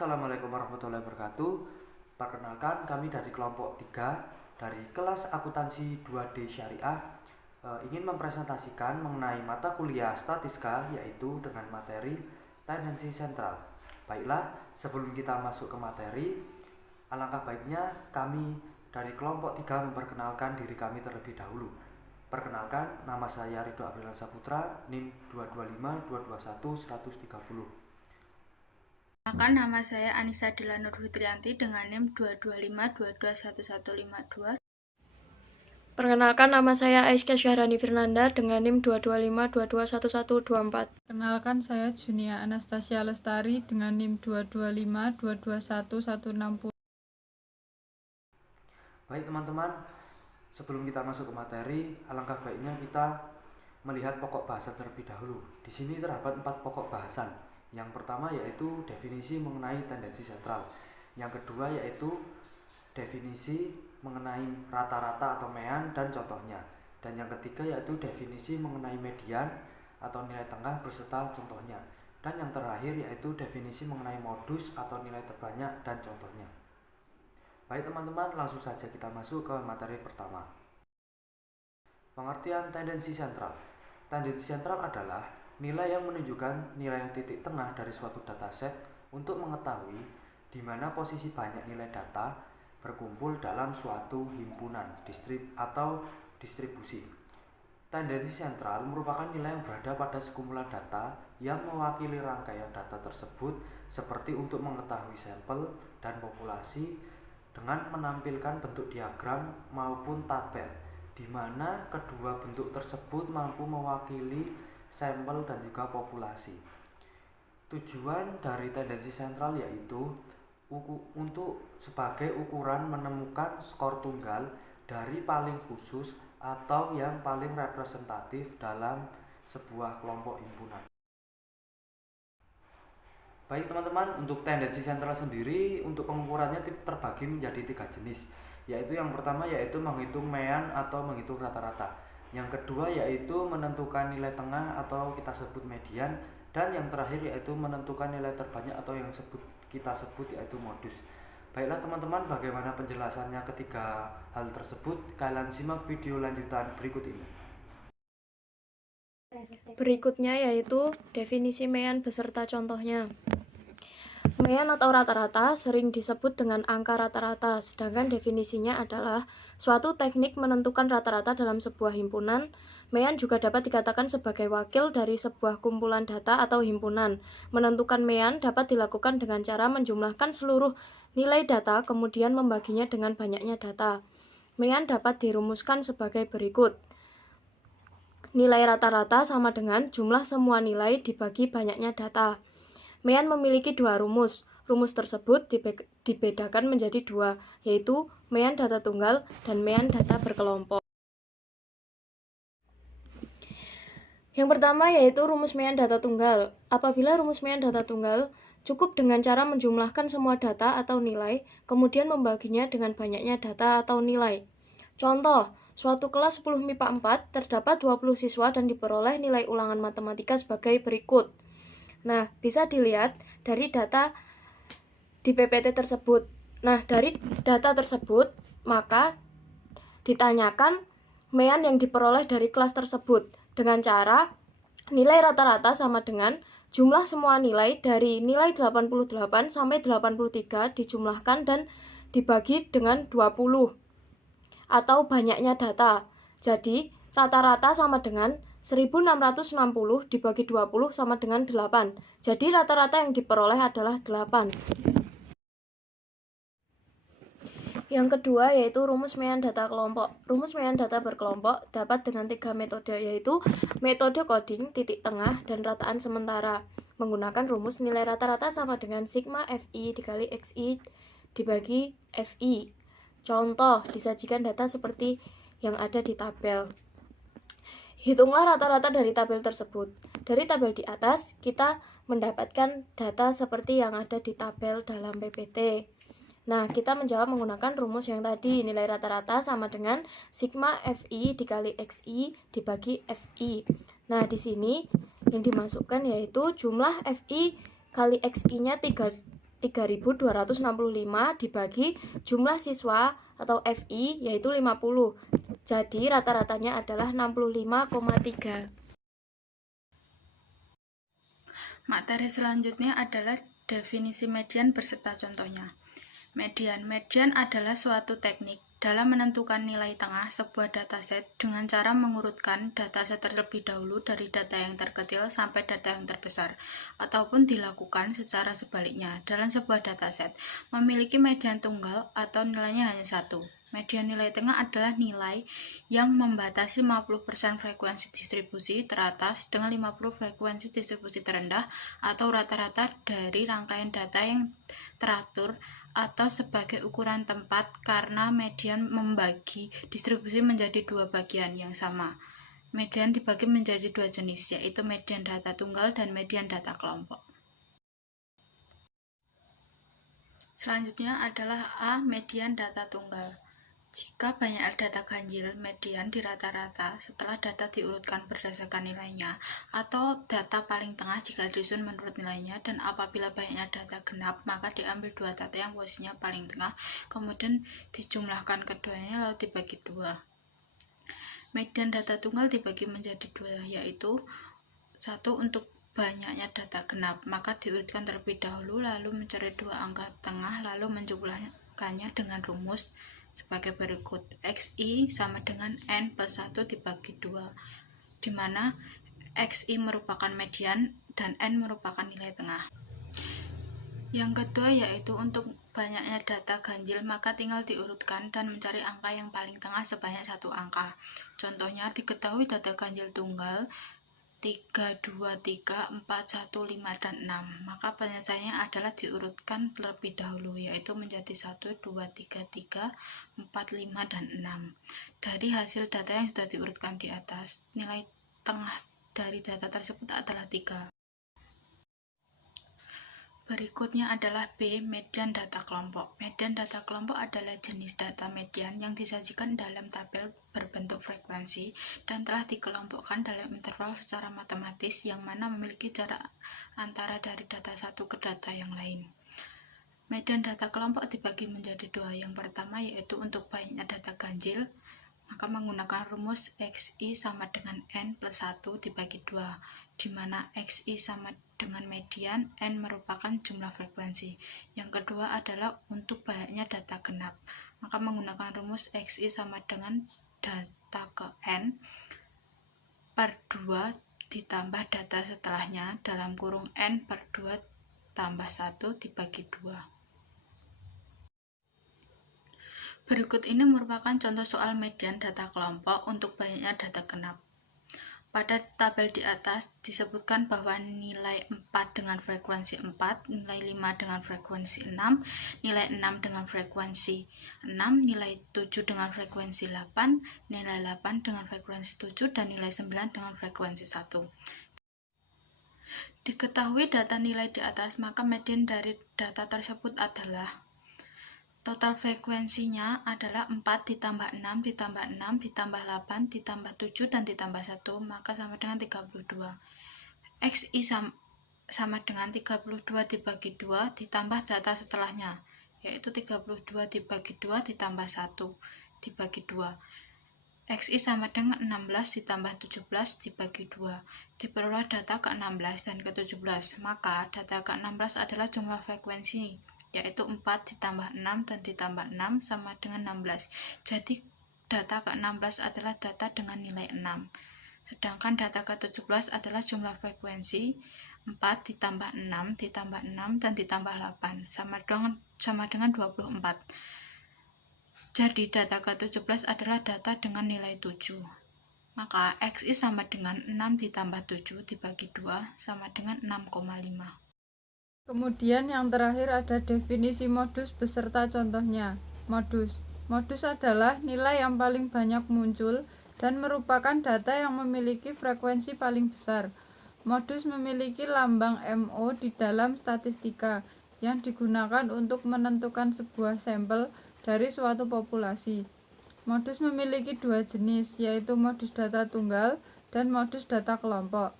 Assalamualaikum warahmatullahi wabarakatuh. Perkenalkan, kami dari kelompok 3 dari kelas akuntansi 2D Syariah ingin mempresentasikan mengenai mata kuliah statistika, yaitu dengan materi tendensi sentral. Baiklah, sebelum kita masuk ke materi, alangkah baiknya kami dari kelompok 3 memperkenalkan diri kami terlebih dahulu. Perkenalkan, nama saya Ridho Aprilan Saputra, NIM 225221130. Perkenalkan, nama saya Anissa Dila Nur Fitrianti dengan NIM 225221152. Perkenalkan, nama saya Aiska Syahrani Firnanda dengan NIM 225221124. Perkenalkan, saya Junia Anastasia Lestari dengan NIM 225221160. Baik teman-teman, sebelum kita masuk ke materi, alangkah baiknya kita melihat pokok bahasan terlebih dahulu. Di sini terdapat 4 pokok bahasan. Yang pertama yaitu definisi mengenai tendensi sentral. Yang kedua yaitu definisi mengenai rata-rata atau mean dan contohnya. Dan yang ketiga yaitu definisi mengenai median atau nilai tengah beserta contohnya. Dan yang terakhir yaitu definisi mengenai modus atau nilai terbanyak dan contohnya. Baik teman-teman, langsung saja kita masuk ke materi pertama. Pengertian tendensi sentral. Tendensi sentral adalah nilai yang menunjukkan nilai titik tengah dari suatu dataset untuk mengetahui di mana posisi banyak nilai data berkumpul dalam suatu himpunan, atau distribusi. Tendensi sentral merupakan nilai yang berada pada sekumpulan data yang mewakili rangkaian data tersebut, seperti untuk mengetahui sampel dan populasi dengan menampilkan bentuk diagram maupun tabel, di mana kedua bentuk tersebut mampu mewakili sampel dan juga populasi. Tujuan dari tendensi sentral yaitu untuk sebagai ukuran menemukan skor tunggal dari paling khusus atau yang paling representatif dalam sebuah kelompok himpunan. Baik teman-teman, untuk tendensi sentral sendiri untuk pengukurannya terbagi menjadi 3 jenis, yaitu yang pertama yaitu menghitung mean atau menghitung rata-rata. Yang kedua yaitu menentukan nilai tengah atau kita sebut median, dan yang terakhir yaitu menentukan nilai terbanyak atau yang kita sebut yaitu modus. Baiklah teman-teman, bagaimana penjelasannya ketiga hal tersebut? Kalian simak video lanjutan berikut ini. Berikutnya yaitu definisi mean beserta contohnya. Mean atau rata-rata sering disebut dengan angka rata-rata, sedangkan definisinya adalah suatu teknik menentukan rata-rata dalam sebuah himpunan. Mean juga dapat dikatakan sebagai wakil dari sebuah kumpulan data atau himpunan. Menentukan mean dapat dilakukan dengan cara menjumlahkan seluruh nilai data, kemudian membaginya dengan banyaknya data. Mean dapat dirumuskan sebagai berikut. Nilai rata-rata sama dengan jumlah semua nilai dibagi banyaknya data. Mean memiliki 2 rumus. Rumus tersebut dibedakan menjadi 2, yaitu mean data tunggal dan mean data berkelompok. Yang pertama yaitu rumus mean data tunggal. Apabila rumus mean data tunggal, cukup dengan cara menjumlahkan semua data atau nilai, kemudian membaginya dengan banyaknya data atau nilai. Contoh, suatu kelas 10 MIPA 4 terdapat 20 siswa dan diperoleh nilai ulangan matematika sebagai berikut. Nah, bisa dilihat dari data di PPT tersebut. Nah, dari data tersebut, maka ditanyakan mean yang diperoleh dari kelas tersebut dengan cara nilai rata-rata sama dengan jumlah semua nilai dari nilai 88 sampai 83 dijumlahkan dan dibagi dengan 20 atau banyaknya data. Jadi, rata-rata sama dengan 1660 dibagi 20 sama dengan 8. Jadi rata-rata yang diperoleh adalah 8. Yang kedua yaitu rumus mean data kelompok. Rumus mean data berkelompok dapat dengan 3 metode, yaitu metode coding, titik tengah, dan rataan sementara. Menggunakan rumus nilai rata-rata sama dengan sigma FI dikali XI dibagi FI. Contoh, disajikan data seperti yang ada di tabel. Hitunglah rata-rata dari tabel tersebut. Dari tabel di atas, kita mendapatkan data seperti yang ada di tabel dalam PPT. Nah, kita menjawab menggunakan rumus yang tadi, nilai rata-rata sama dengan sigma FI dikali XI dibagi FI. Nah, di sini yang dimasukkan yaitu jumlah FI kali XI-nya 3.265 dibagi jumlah siswa atau FI yaitu 50. Jadi rata-ratanya adalah 65,3. Materi selanjutnya adalah definisi median berserta contohnya. Median adalah suatu teknik dalam menentukan nilai tengah sebuah dataset dengan cara mengurutkan dataset terlebih dahulu dari data yang terkecil sampai data yang terbesar, ataupun dilakukan secara sebaliknya dalam sebuah dataset memiliki median tunggal atau nilainya hanya satu. Median nilai tengah adalah nilai yang membatasi 50% frekuensi distribusi teratas dengan 50 frekuensi distribusi terendah atau rata-rata dari rangkaian data yang teratur atau sebagai ukuran tempat karena median membagi distribusi menjadi dua bagian yang sama. Median dibagi menjadi dua jenis, yaitu median data tunggal dan median data kelompok. Selanjutnya adalah A. Median data tunggal. Jika banyak data ganjil, median di rata-rata setelah data diurutkan berdasarkan nilainya, atau data paling tengah jika disusun menurut nilainya, dan apabila banyaknya data genap, maka diambil dua data yang posisinya paling tengah, kemudian dijumlahkan keduanya lalu dibagi dua. Median data tunggal dibagi menjadi dua, yaitu satu untuk banyaknya data genap, maka diurutkan terlebih dahulu, lalu mencari dua angka tengah, lalu menjumlahkannya dengan rumus sebagai berikut. XI sama dengan N plus 1 dibagi 2, di mana XI merupakan median dan N merupakan nilai tengah. Yang kedua yaitu untuk banyaknya data ganjil, maka tinggal diurutkan dan mencari angka yang paling tengah sebanyak satu angka. Contohnya, diketahui data ganjil tunggal 3, 2, 3, 4, 1, 5, dan 6. Maka penyelesaiannya adalah diurutkan terlebih dahulu, yaitu menjadi 1, 2, 3, 3, 4, 5, dan 6. Dari hasil data yang sudah diurutkan di atas, nilai tengah dari data tersebut adalah 3. Berikutnya adalah B. Median data kelompok. Median data kelompok adalah jenis data median yang disajikan dalam tabel berbentuk frekuensi dan telah dikelompokkan dalam interval secara matematis yang mana memiliki jarak antara dari data satu ke data yang lain. Median data kelompok dibagi menjadi dua. Yang pertama yaitu untuk banyaknya data ganjil, maka menggunakan rumus XI sama dengan N plus 1 dibagi 2, di mana XI sama dengan median, N merupakan jumlah frekuensi. Yang kedua adalah untuk banyaknya data genap, maka menggunakan rumus XI sama dengan data ke N per 2 ditambah data setelahnya dalam kurung N per 2 tambah 1 dibagi 2. Berikut ini merupakan contoh soal median data kelompok untuk banyaknya data genap. Pada tabel di atas disebutkan bahwa nilai 4 dengan frekuensi 4, nilai 5 dengan frekuensi 6, nilai 6 dengan frekuensi 6, nilai 7 dengan frekuensi 8, nilai 8 dengan frekuensi 7, dan nilai 9 dengan frekuensi 1. Diketahui data nilai di atas, maka median dari data tersebut adalah total frekuensinya adalah 4 ditambah 6 ditambah 6 ditambah 8 ditambah 7 dan ditambah 1, maka sama dengan 32. XI sama dengan 32 dibagi 2 ditambah data setelahnya, yaitu 32 dibagi 2 ditambah 1 dibagi 2. XI sama dengan 16 ditambah 17 dibagi 2. Diperoleh data ke-16 dan ke-17, maka data ke-16 adalah jumlah frekuensi, yaitu 4 ditambah 6 dan ditambah 6 sama dengan 16. Jadi data ke-16 adalah data dengan nilai 6. Sedangkan data ke-17 adalah jumlah frekuensi 4 ditambah 6 ditambah 6 dan ditambah 8 sama dengan 24. Jadi data ke-17 adalah data dengan nilai 7. Maka XI sama dengan 6 ditambah 7 dibagi 2 sama dengan 6,5. Kemudian yang terakhir ada definisi modus beserta contohnya. Modus adalah nilai yang paling banyak muncul dan merupakan data yang memiliki frekuensi paling besar. Modus memiliki lambang MO di dalam statistika yang digunakan untuk menentukan sebuah sampel dari suatu populasi. Modus memiliki dua jenis, yaitu modus data tunggal dan modus data kelompok.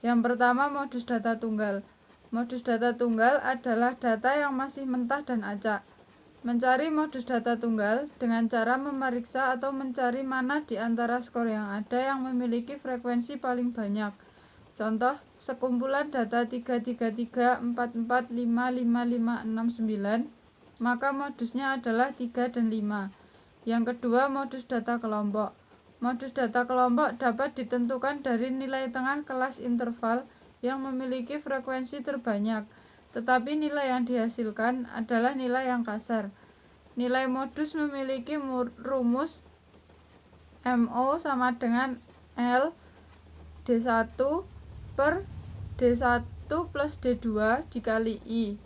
Yang pertama, modus data tunggal. Modus data tunggal adalah data yang masih mentah dan acak. Mencari modus data tunggal dengan cara memeriksa atau mencari mana di antara skor yang ada yang memiliki frekuensi paling banyak. Contoh, sekumpulan data 333, 44, 5, 5, 5, 6, 9, maka modusnya adalah 3 dan 5. Yang kedua, modus data kelompok. Modus data kelompok dapat ditentukan dari nilai tengah kelas interval yang memiliki frekuensi terbanyak, tetapi nilai yang dihasilkan adalah nilai yang kasar. Nilai modus memiliki rumus MO sama dengan L D1 per D1 plus D2 dikali I.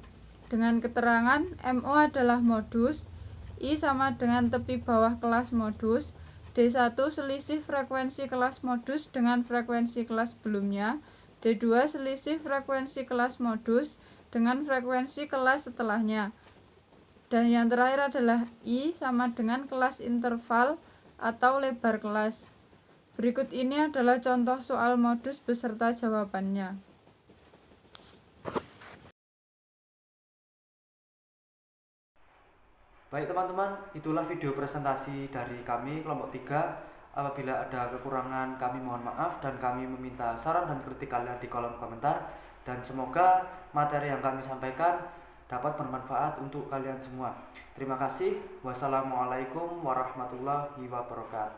Dengan keterangan MO adalah modus, I sama dengan tepi bawah kelas modus, D1 selisih frekuensi kelas modus dengan frekuensi kelas sebelumnya, D2 selisih frekuensi kelas modus dengan frekuensi kelas setelahnya. Dan yang terakhir adalah I sama dengan kelas interval atau lebar kelas. Berikut ini adalah contoh soal modus beserta jawabannya. Baik teman-teman, itulah video presentasi dari kami kelompok 3. Apabila ada kekurangan kami mohon maaf dan kami meminta saran dan kritik kalian di kolom komentar. Dan semoga materi yang kami sampaikan dapat bermanfaat untuk kalian semua. Terima kasih. Wassalamualaikum warahmatullahi wabarakatuh.